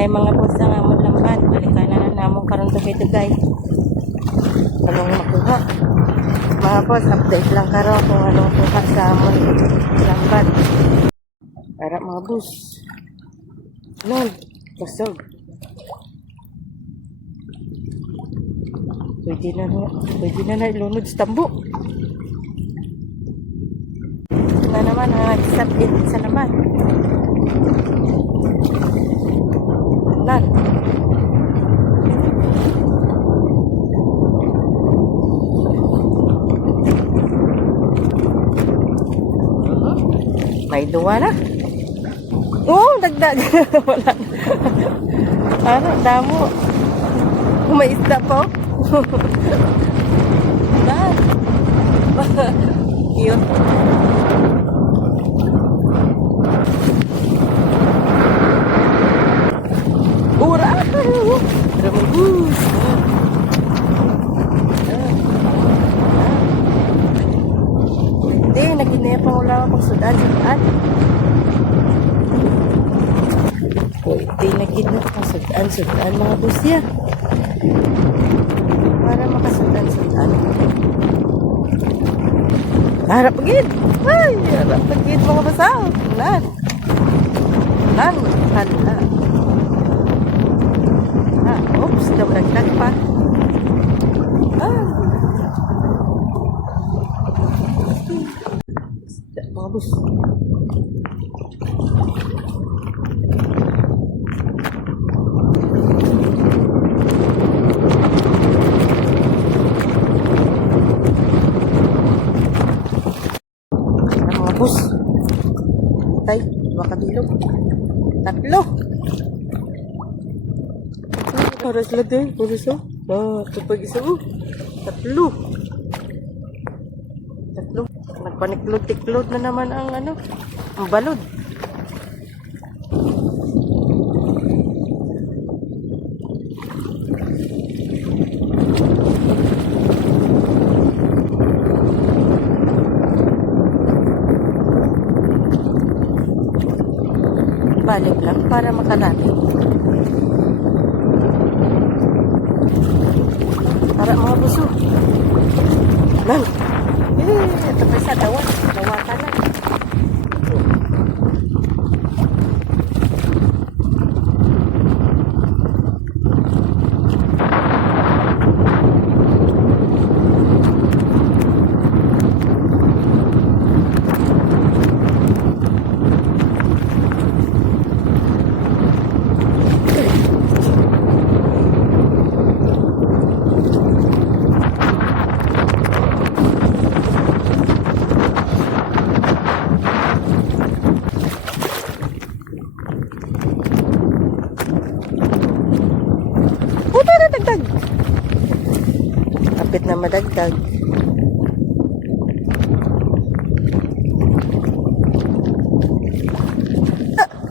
Nanay mga boss ang amon lambat. Balikan na namong karon dugay-dugay. Anong makuha? Mga boss, update lang karon kung anong kuha sa amon lambat. Para mga boss. Nun, kusog. Pwede na ilunod sa tambo. Na naman isapit sa laman. Nan. May duwa na. Oh, dagdag. Wala. Ano, damo. May isda po. Nan. Cute. Ura! Ramagus! Hindi, naginaya pang wala akong sudan-sudan. Hindi, naginaya pang sudan-sudan mga busya. Para makasudan-sudan. Harap pagid! Ay! Harap pagid mga basaw! Nan! Nan! Hala! Oops, nagdag pa. Mga bus. Mga bus. Tay, dua kabilog. Tatlo. Oras lang din. Oras lang. Kapag isa mo. Tatlo. Nagpaniklod-tiklod na naman ang ang balod. Balik lang para makalapit. Para mga buso. Lang. Ito pa sa dawa. Dawa ka na. Dagdag. Kapit na madagdag.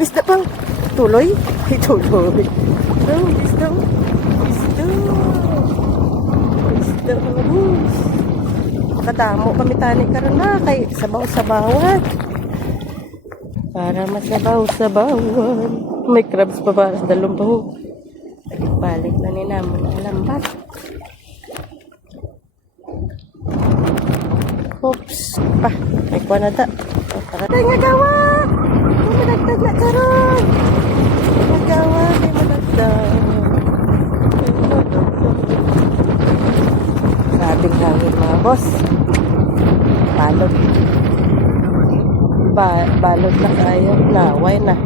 Isda pang tuloy. Tuloy. Isda. Isda mga bus. Kadamo kami tani karon na kay sabaw-sabawan. Para masabaw-sabawan. May crabs pa para sa dalong baho. Balik na ni naman ang lambat. Oops. May kuha na da. Ay, nagawa! May madagdag na karon. Nagawa, may madagdag. Sabing hangin mga boss. Balot. Balot na kayo. Naway na.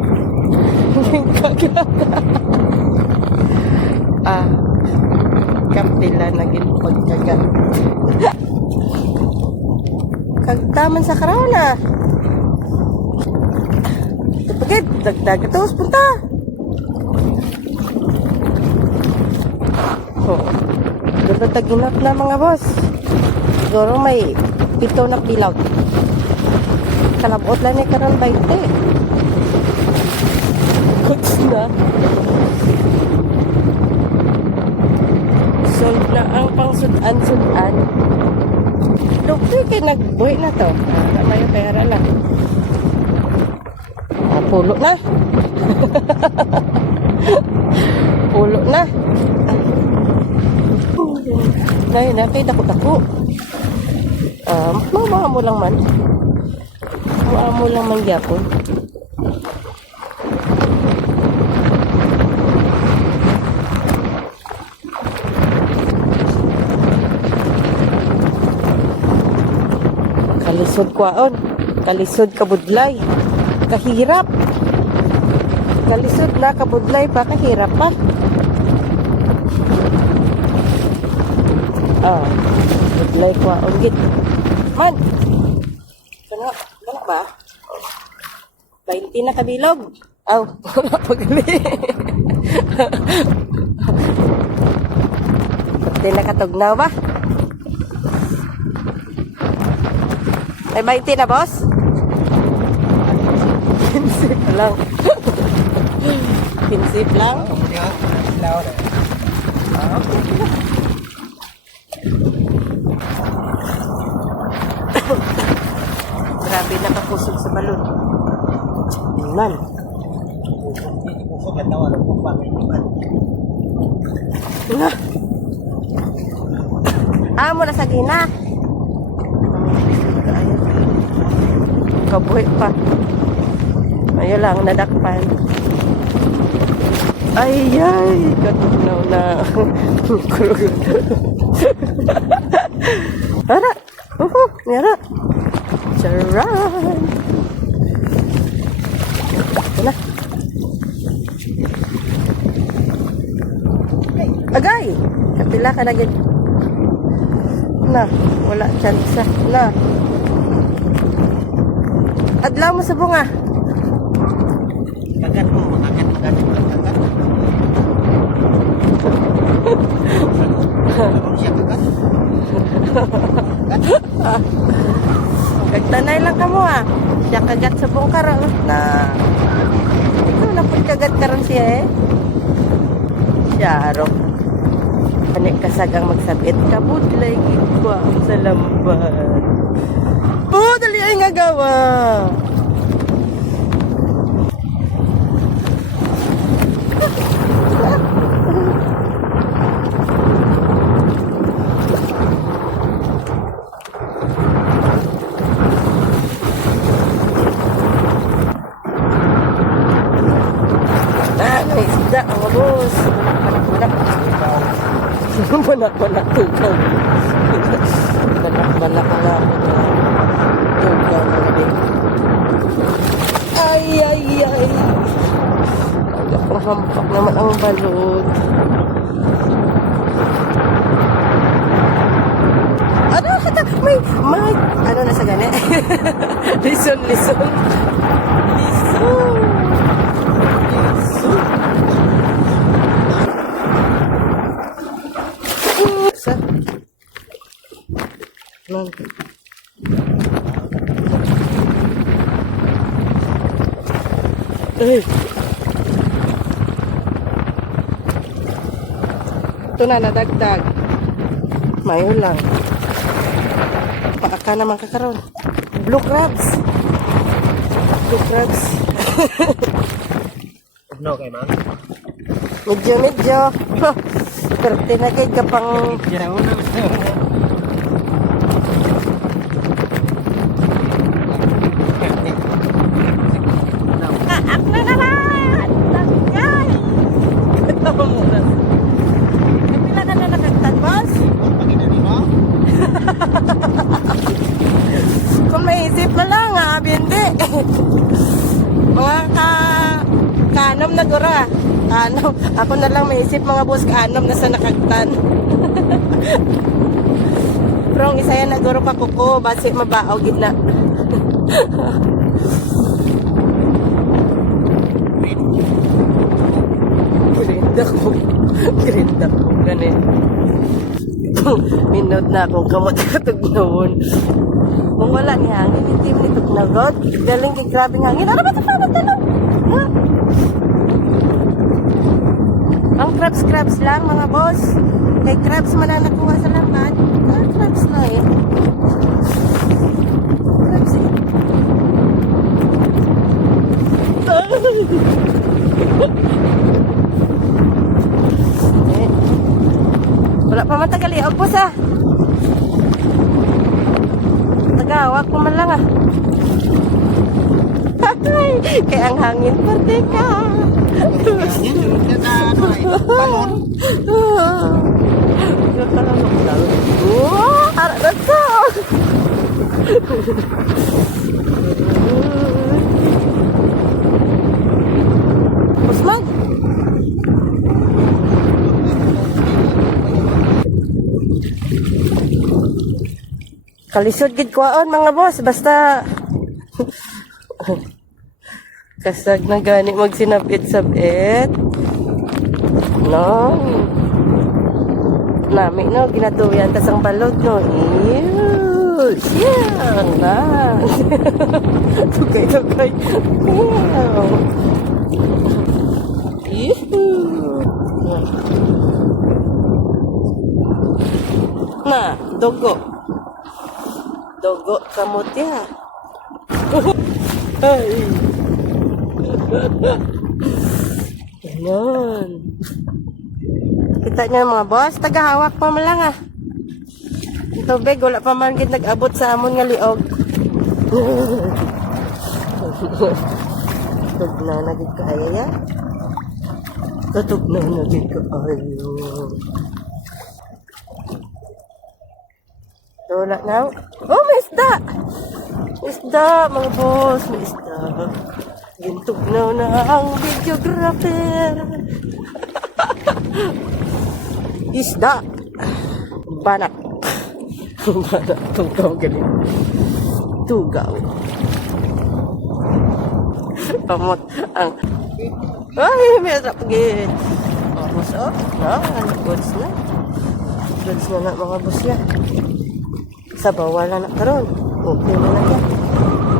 Kapila naging pagkagat. Kagtaman sa karana. Tupagid, dagdag ito, punta. Taginap na mga boss. Siguro may 7 na bilaw. Kalabot lang ni karon 20. Kuts na. Solve na ang pangsudan-sudan. Lugti kay nagbuhi na to. Tama yung pera lang. Pulo na. Dahil na kay dako-dako. Mga mo lang man. Mga mo lang man gyapon. Kalisod kwaon. Kalisod kabudlay. Kahirap. Kalisod na kabudlay pa. Kahirap pa. Budlay kwaon git. Man! Gana ba? 20 na kabilog. Wala pa gali. 20 na katugnaw ba? Ay, 20 na, boss? 15 lang. 15 lang? Grabe, nakakusog sa balon. Man. Mo na sa gina. Kabuhi pa. Ayun lang, nadakpan. Ay, katugnaw na. Tara. Nira. Charan. Ito na. Agay! Kapila ka na gid. Na, wala chance na. Adlaw mo sa bunga. Kagat mo, kagat. Abang siya kagat. Kagtanay lang ka mo Siya kagat sa bungkar na. Ikaw na po kagat karon siya Siya aro. Panik kasagang magsabit kabudlay gid ko sa lambat. Dali ay nga gawa. May isda mga boss. Manak-manak tugaw. Manak-manak na tugaw na din. Ay. Nakahampak naman ang balot. May ano na sa gani? Lison. Sa lang. Ito na nadagdag. Mayo lang. Paaka naman kakaroon. Blue crabs. No, kay ma'am. Medyo. Perte na kay kapang kaak na naman! Tagay! Kapila ka na nakagtag, boss? Kung may isip na lang, bindi. Mga kanom na gura. Ako na lang may isip mga boss, kanom na sa nakagtan. Pero ang isa yan naguro pa kuko, basi mabao gitna. Grinda ko. Ganun. Minod na akong kamot katugnaon. Kung wala ni hangin, hindi mo nito nagod. Galing kay grabing hangin. Ano ba ito pa? Ha? Ang crabs lang mga boss. Kay crabs man na nakuha sa lambat. Crabs na Crabs Wala Wala pa man tagaliog po sa. Tagawak ko man lang ah. Ay, kaya ang hangin parte ka. Yan, yung ano ay, balon. Harap na sa. Usman. Kalisod gid kuwaon mga boss basta kasag na gani magsinapit-sapit. No. Nami no ginatuyan tas ang balod no. Ew, siyang na. Tugay. Ew. Na, dogo. Dogo kamot ya. Ay. Ganun. Kita niyo mga boss, tagahawak pa man lang ah. Ang tubig, wala pa man gid nag-abot sa amon nga liog. Tugnaw na gid kaya ya. Tutugnaw na gid kaayo. Wala na. Oh, may isda! Isda, mga boss, may isda. Gintugnaw na ang videographer. Isda. Banak. Banak. Tugaw galing. Tugaw. Pamot ang... Ay, may asap gid. Oh, boss, oh. Goods na. Goods na na mga boss ya. Sa bawal na karon. Okay na na yan.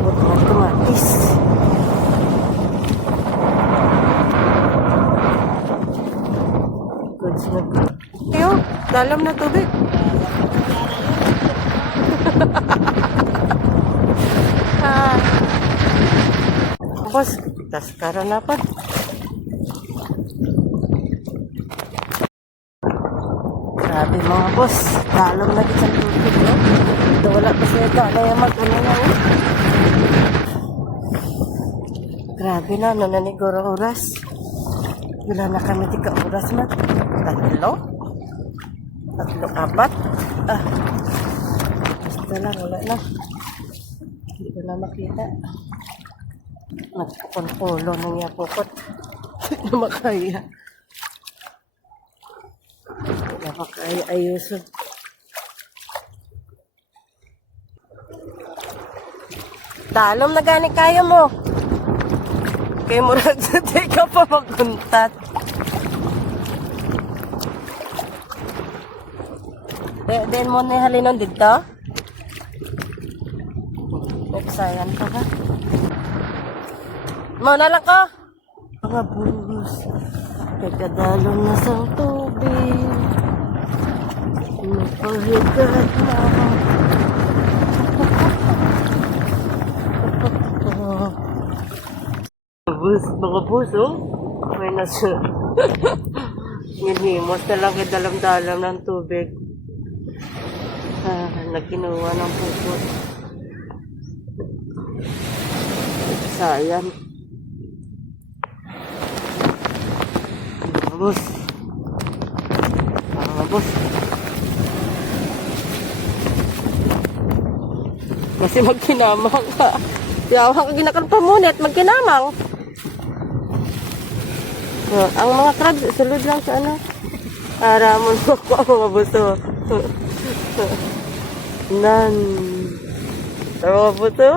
Huwag na tumatis. Goods na. Ayo, dalam na tubig. Boss, tas karon na pa. Grabe mga boss, dalam na kita tubig, no? Ito wala pa siya ka, na yung mag-una na, oh. Grabe na, ano na ni Goro oras. Wala na kami tika oras na. Tatlo, apat. Basta lang, wala na. Hindi ko na makita. Nagpukulo na niya pukot. Hindi na makaya. Napakaya ayusin. Talom na gani kaya mo. Kaya mo rin ka pa maguntat. Then mo na halinon dito. Nagsayan ka ba? Mau na lang ko. Mga bulos. Pagkadalong na sa tubig. Mapahigat na. Mga puso. May nasa. Ginhimos na lang dalam-dalam ng tubig. Nagkinuha ng pupot. Sayang. Boss. Boss. Kasi magkinamang ka. Yawa ka ginakarpa muna at magkinamang. Ang mga crabs, sulod lang sa ano. Aramon mo ko ang mga buto. Nan. Sa mga buto.